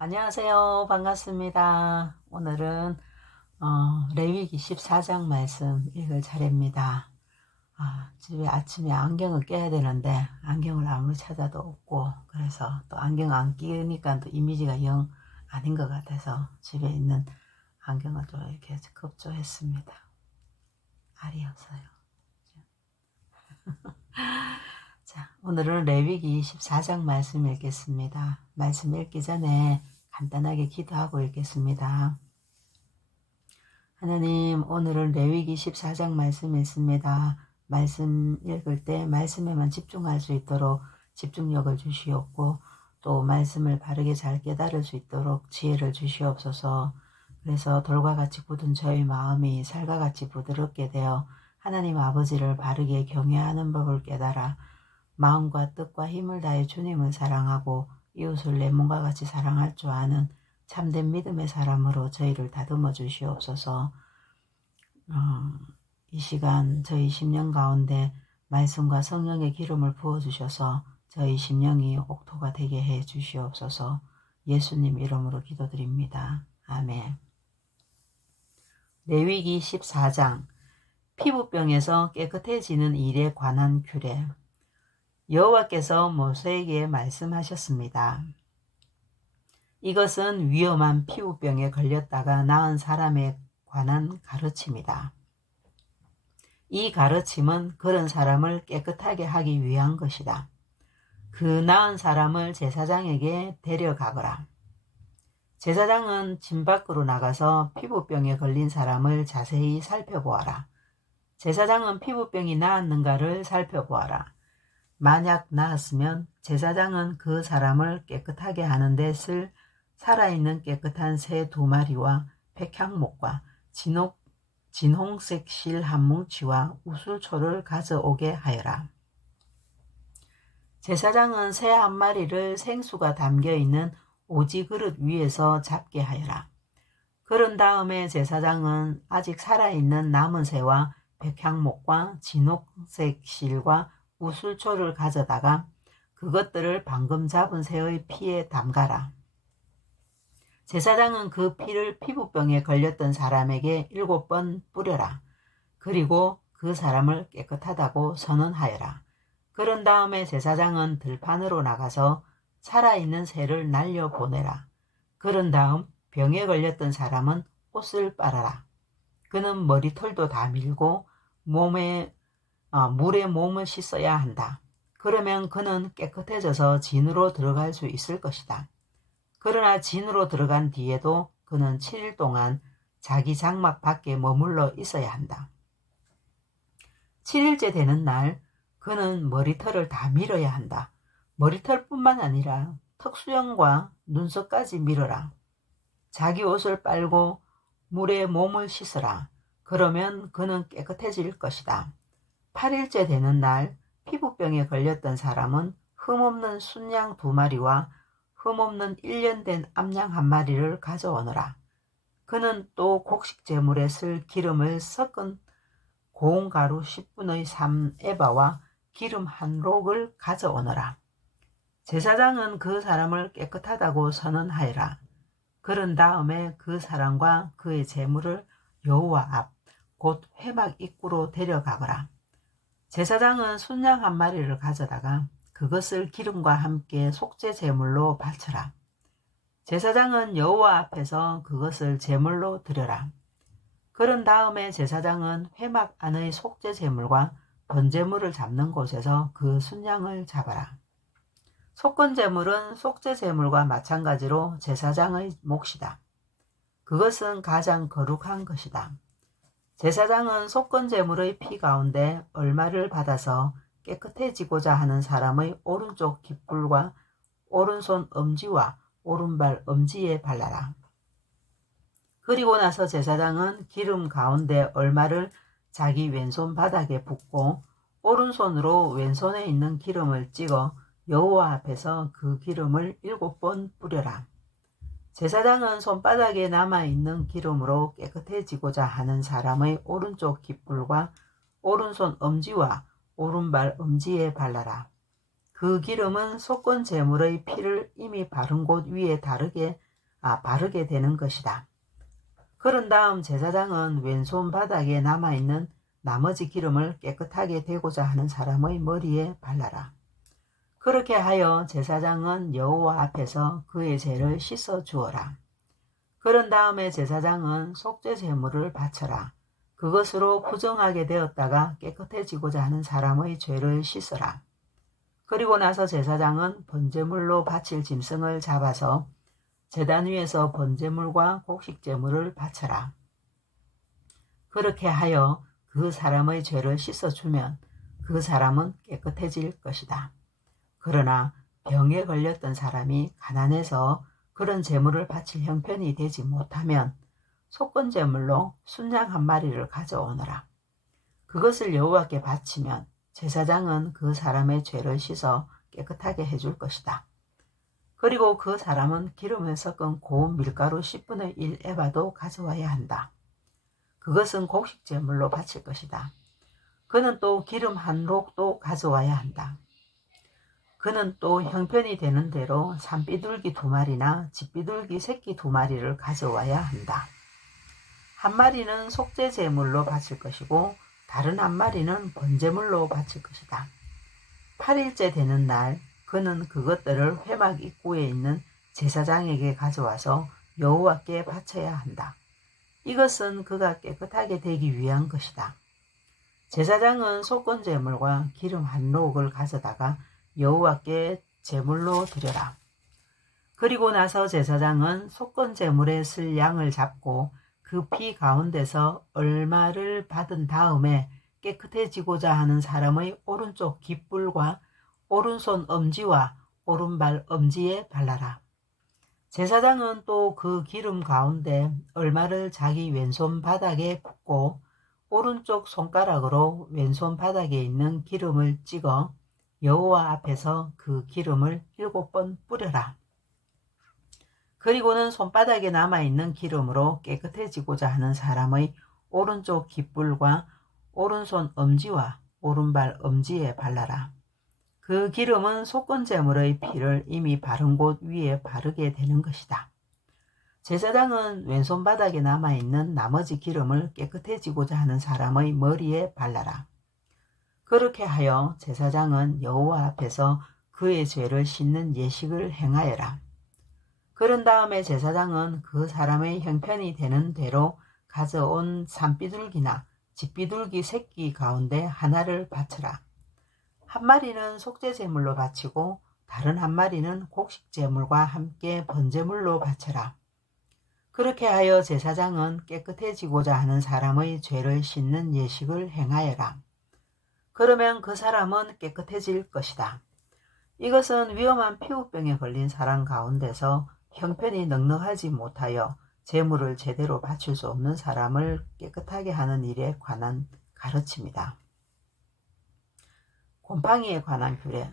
안녕하세요. 반갑습니다. 오늘은 레위기 14장 말씀 읽을 차례입니다. 집에 아침에 안경을 껴야 되는데 안경을 아무리 찾아도 없고, 그래서 또 안경 안 끼니까 또 이미지가 영 아닌 것 같아서 집에 있는 안경을 또 이렇게 급조했습니다. 알이 없어요. 자, 오늘은 레위기 14장 말씀 읽겠습니다. 말씀 읽기 전에 간단하게 기도하고 읽겠습니다. 하나님, 오늘은 레위기 14장 말씀 읽습니다. 말씀 읽을 때 말씀에만 집중할 수 있도록 집중력을 주시옵고, 또 말씀을 바르게 잘 깨달을 수 있도록 지혜를 주시옵소서. 그래서 돌과 같이 굳은 저희 마음이 살과 같이 부드럽게 되어 하나님 아버지를 바르게 경외하는 법을 깨달아 마음과 뜻과 힘을 다해 주님을 사랑하고 이웃을 내 몸과 같이 사랑할 줄 아는 참된 믿음의 사람으로 저희를 다듬어 주시옵소서. 이 시간 저희 심령 가운데 말씀과 성령의 기름을 부어주셔서 저희 심령이 옥토가 되게 해 주시옵소서. 예수님 이름으로 기도드립니다. 아멘. 레위기 14장 피부병에서 깨끗해지는 일에 관한 규례. 여호와께서 모세에게 말씀하셨습니다. 이것은 위험한 피부병에 걸렸다가 나은 사람에 관한 가르침이다. 이 가르침은 그런 사람을 깨끗하게 하기 위한 것이다. 그 나은 사람을 제사장에게 데려가거라. 제사장은 진 밖으로 나가서 피부병에 걸린 사람을 자세히 살펴보아라. 제사장은 피부병이 나았는가를 살펴보아라. 만약 나았으면 제사장은 그 사람을 깨끗하게 하는 데 쓸 살아있는 깨끗한 새 2마리와 백향목과 진홍색 실 한 뭉치와 우술초를 가져오게 하여라. 제사장은 새 1마리를 생수가 담겨있는 오지 그릇 위에서 잡게 하여라. 그런 다음에 제사장은 아직 살아있는 남은 새와 백향목과 진홍색 실과 우술초를 가져다가 그것들을 방금 잡은 새의 피에 담가라. 제사장은 그 피를 피부병에 걸렸던 사람에게 7번 뿌려라. 그리고 그 사람을 깨끗하다고 선언하여라. 그런 다음에 제사장은 들판으로 나가서 살아있는 새를 날려보내라. 그런 다음 병에 걸렸던 사람은 옷을 빨아라. 그는 머리털도 다 밀고 물에 몸을 씻어야 한다. 그러면 그는 깨끗해져서 진으로 들어갈 수 있을 것이다. 그러나 진으로 들어간 뒤에도 그는 7일 동안 자기 장막 밖에 머물러 있어야 한다. 7일째 되는 날 그는 머리털을 다 밀어야 한다. 머리털뿐만 아니라 턱수염과 눈썹까지 밀어라. 자기 옷을 빨고 물에 몸을 씻어라. 그러면 그는 깨끗해질 것이다. 8일째 되는 날 피부병에 걸렸던 사람은 흠없는 순양 2마리와 흠없는 1년 된 암양 1마리를 가져오너라. 그는 또 곡식제물에 쓸 기름을 섞은 고운 가루 10분의 3 에바와 기름 1록을 가져오너라. 제사장은 그 사람을 깨끗하다고 선언하여라. 그런 다음에 그 사람과 그의 제물을 여호와 앞, 곧 회막 입구로 데려가거라. 제사장은 순양 1마리를 가져다가 그것을 기름과 함께 속죄 제물로 바쳐라. 제사장은 여호와 앞에서 그것을 제물로 드려라. 그런 다음에 제사장은 회막 안의 속죄 제물과 번제물을 잡는 곳에서 그 순양을 잡아라. 속건 제물은 속죄 제물과 마찬가지로 제사장의 몫이다. 그것은 가장 거룩한 것이다. 제사장은 속건 제물의 피 가운데 얼마를 받아서 깨끗해지고자 하는 사람의 오른쪽 깃불과 오른손 엄지와 오른발 엄지에 발라라. 그리고 나서 제사장은 기름 가운데 얼마를 자기 왼손 바닥에 붓고 오른손으로 왼손에 있는 기름을 찍어 여호와 앞에서 그 기름을 7번 뿌려라. 제사장은 손바닥에 남아있는 기름으로 깨끗해지고자 하는 사람의 오른쪽 깃불과 오른손 엄지와 오른발 엄지에 발라라. 그 기름은 속건 제물의 피를 이미 바른 곳 위에 다르게 바르게 되는 것이다. 그런 다음 제사장은 왼손 바닥에 남아있는 나머지 기름을 깨끗하게 되고자 하는 사람의 머리에 발라라. 그렇게 하여 제사장은 여호와 앞에서 그의 죄를 씻어 주어라. 그런 다음에 제사장은 속죄 제물을 바쳐라. 그것으로 부정하게 되었다가 깨끗해지고자 하는 사람의 죄를 씻어라. 그리고 나서 제사장은 번제물로 바칠 짐승을 잡아서 제단 위에서 번제물과 곡식제물을 바쳐라. 그렇게 하여 그 사람의 죄를 씻어주면 그 사람은 깨끗해질 것이다. 그러나 병에 걸렸던 사람이 가난해서 그런 제물을 바칠 형편이 되지 못하면 속건제물로 순양 한 마리를 가져오너라. 그것을 여호와께 바치면 제사장은 그 사람의 죄를 씻어 깨끗하게 해줄 것이다. 그리고 그 사람은 기름에 섞은 고운 밀가루 10분의 1 에바도 가져와야 한다. 그것은 곡식제물로 바칠 것이다. 그는 또 기름 한 록도 가져와야 한다. 그는 또 형편이 되는 대로 산비둘기 2마리나 집비둘기 새끼 2마리를 가져와야 한다. 한 마리는 속죄제물로 바칠 것이고 다른 한 마리는 번제물로 바칠 것이다. 8일째 되는 날 그는 그것들을 회막 입구에 있는 제사장에게 가져와서 여호와께 바쳐야 한다. 이것은 그가 깨끗하게 되기 위한 것이다. 제사장은 속건제물과 기름 한 록을 가져다가 여호와께 제물로 드려라. 그리고 나서 제사장은 속건제물에 쓸 양을 잡고 그 피 가운데서 얼마를 받은 다음에 깨끗해지고자 하는 사람의 오른쪽 깃불과 오른손 엄지와 오른발 엄지에 발라라. 제사장은 또 그 기름 가운데 얼마를 자기 왼손 바닥에 붓고 오른쪽 손가락으로 왼손 바닥에 있는 기름을 찍어 여호와 앞에서 그 기름을 7번 뿌려라. 그리고는 손바닥에 남아있는 기름으로 깨끗해지고자 하는 사람의 오른쪽 깃불과 오른손 엄지와 오른발 엄지에 발라라. 그 기름은 속건제물의 피를 이미 바른 곳 위에 바르게 되는 것이다. 제사장은 왼손 바닥에 남아있는 나머지 기름을 깨끗해지고자 하는 사람의 머리에 발라라. 그렇게 하여 제사장은 여호와 앞에서 그의 죄를 씻는 예식을 행하여라. 그런 다음에 제사장은 그 사람의 형편이 되는 대로 가져온 산비둘기나 집비둘기 새끼 가운데 하나를 바쳐라. 한 마리는 속죄제물로 바치고 다른 한 마리는 곡식제물과 함께 번제물로 바쳐라. 그렇게 하여 제사장은 깨끗해지고자 하는 사람의 죄를 씻는 예식을 행하여라. 그러면 그 사람은 깨끗해질 것이다. 이것은 위험한 피부병에 걸린 사람 가운데서 형편이 넉넉하지 못하여 제물을 제대로 바칠 수 없는 사람을 깨끗하게 하는 일에 관한 가르침이다. 곰팡이에 관한 규례.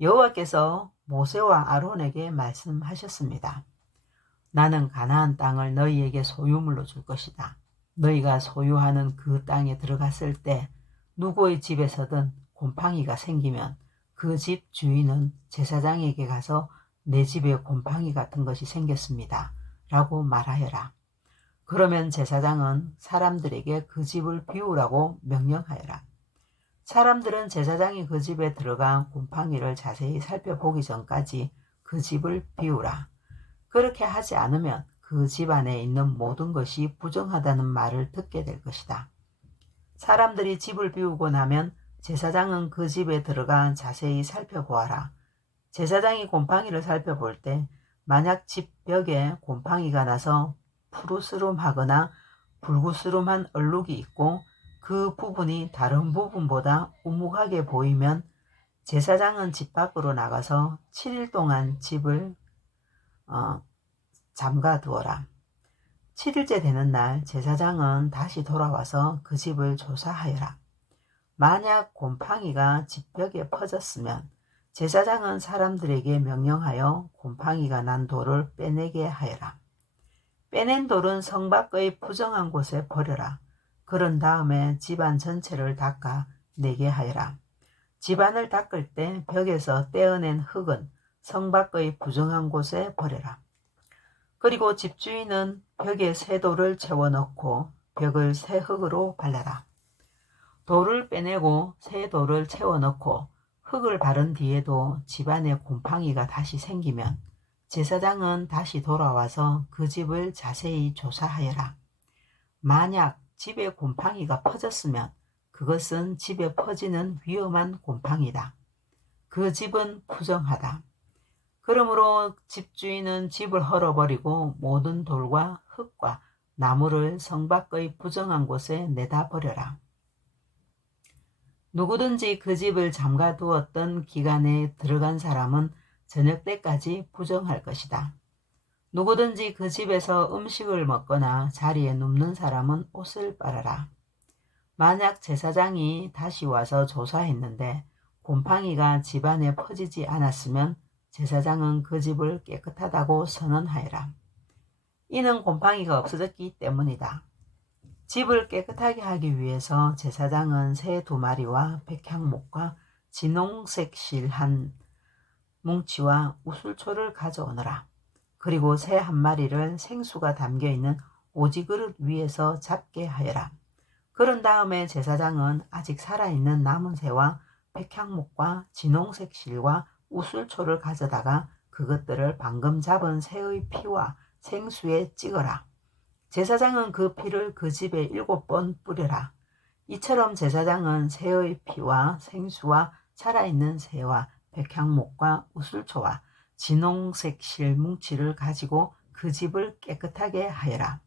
여호와께서 모세와 아론에게 말씀하셨습니다. 나는 가나안 땅을 너희에게 소유물로 줄 것이다. 너희가 소유하는 그 땅에 들어갔을 때 누구의 집에서든 곰팡이가 생기면 그 집 주인은 제사장에게 가서 내 집에 곰팡이 같은 것이 생겼습니다. 라고 말하여라. 그러면 제사장은 사람들에게 그 집을 비우라고 명령하여라. 사람들은 제사장이 그 집에 들어가 곰팡이를 자세히 살펴보기 전까지 그 집을 비우라. 그렇게 하지 않으면 그 집 안에 있는 모든 것이 부정하다는 말을 듣게 될 것이다. 사람들이 집을 비우고 나면 제사장은 그 집에 들어가 자세히 살펴보아라. 제사장이 곰팡이를 살펴볼 때 만약 집 벽에 곰팡이가 나서 푸르스름하거나 불구스름한 얼룩이 있고 그 부분이 다른 부분보다 우묵하게 보이면 제사장은 집 밖으로 나가서 7일 동안 집을 잠가 두어라. 7일째 되는 날 제사장은 다시 돌아와서 그 집을 조사하여라. 만약 곰팡이가 집 벽에 퍼졌으면 제사장은 사람들에게 명령하여 곰팡이가 난 돌을 빼내게 하여라. 빼낸 돌은 성 밖의 부정한 곳에 버려라. 그런 다음에 집안 전체를 닦아 내게 하여라. 집안을 닦을 때 벽에서 떼어낸 흙은 성 밖의 부정한 곳에 버려라. 그리고 집주인은 벽에 새 돌을 채워 넣고 벽을 새 흙으로 발라라. 돌을 빼내고 새 돌을 채워 넣고 흙을 바른 뒤에도 집안에 곰팡이가 다시 생기면 제사장은 다시 돌아와서 그 집을 자세히 조사하여라. 만약 집에 곰팡이가 퍼졌으면 그것은 집에 퍼지는 위험한 곰팡이다. 그 집은 부정하다. 그러므로 집주인은 집을 헐어버리고 모든 돌과 흙과 나무를 성 밖의 부정한 곳에 내다 버려라. 누구든지 그 집을 잠가 두었던 기간에 들어간 사람은 저녁 때까지 부정할 것이다. 누구든지 그 집에서 음식을 먹거나 자리에 눕는 사람은 옷을 빨아라. 만약 제사장이 다시 와서 조사했는데 곰팡이가 집안에 퍼지지 않았으면 제사장은 그 집을 깨끗하다고 선언하여라. 이는 곰팡이가 없어졌기 때문이다. 집을 깨끗하게 하기 위해서 제사장은 새 2마리와 백향목과 진홍색 실 한 뭉치와 우슬초를 가져오너라. 그리고 새 1마리를 생수가 담겨있는 오지그릇 위에서 잡게 하여라. 그런 다음에 제사장은 아직 살아있는 남은 새와 백향목과 진홍색 실과 우슬초를 가져다가 그것들을 방금 잡은 새의 피와 생수에 찍어라. 제사장은 그 피를 그 집에 7번 뿌려라. 이처럼 제사장은 새의 피와 생수와 살아있는 새와 백향목과 우슬초와 진홍색 실 뭉치를 가지고 그 집을 깨끗하게 하여라.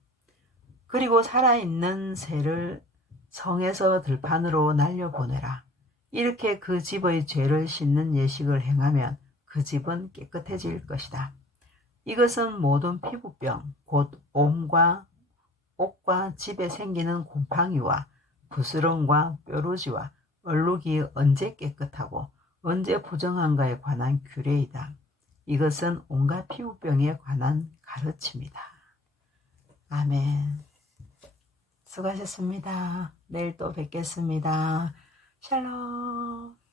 그리고 살아있는 새를 성에서 들판으로 날려보내라. 이렇게 그 집의 죄를 씻는 예식을 행하면 그 집은 깨끗해질 것이다. 이것은 모든 피부병, 곧 옷과 집에 생기는 곰팡이와 부스럼과 뾰루지와 얼룩이 언제 깨끗하고 언제 부정한가에 관한 규례이다. 이것은 온갖 피부병에 관한 가르침이다. 아멘. 수고하셨습니다. 내일 또 뵙겠습니다. 샬롬.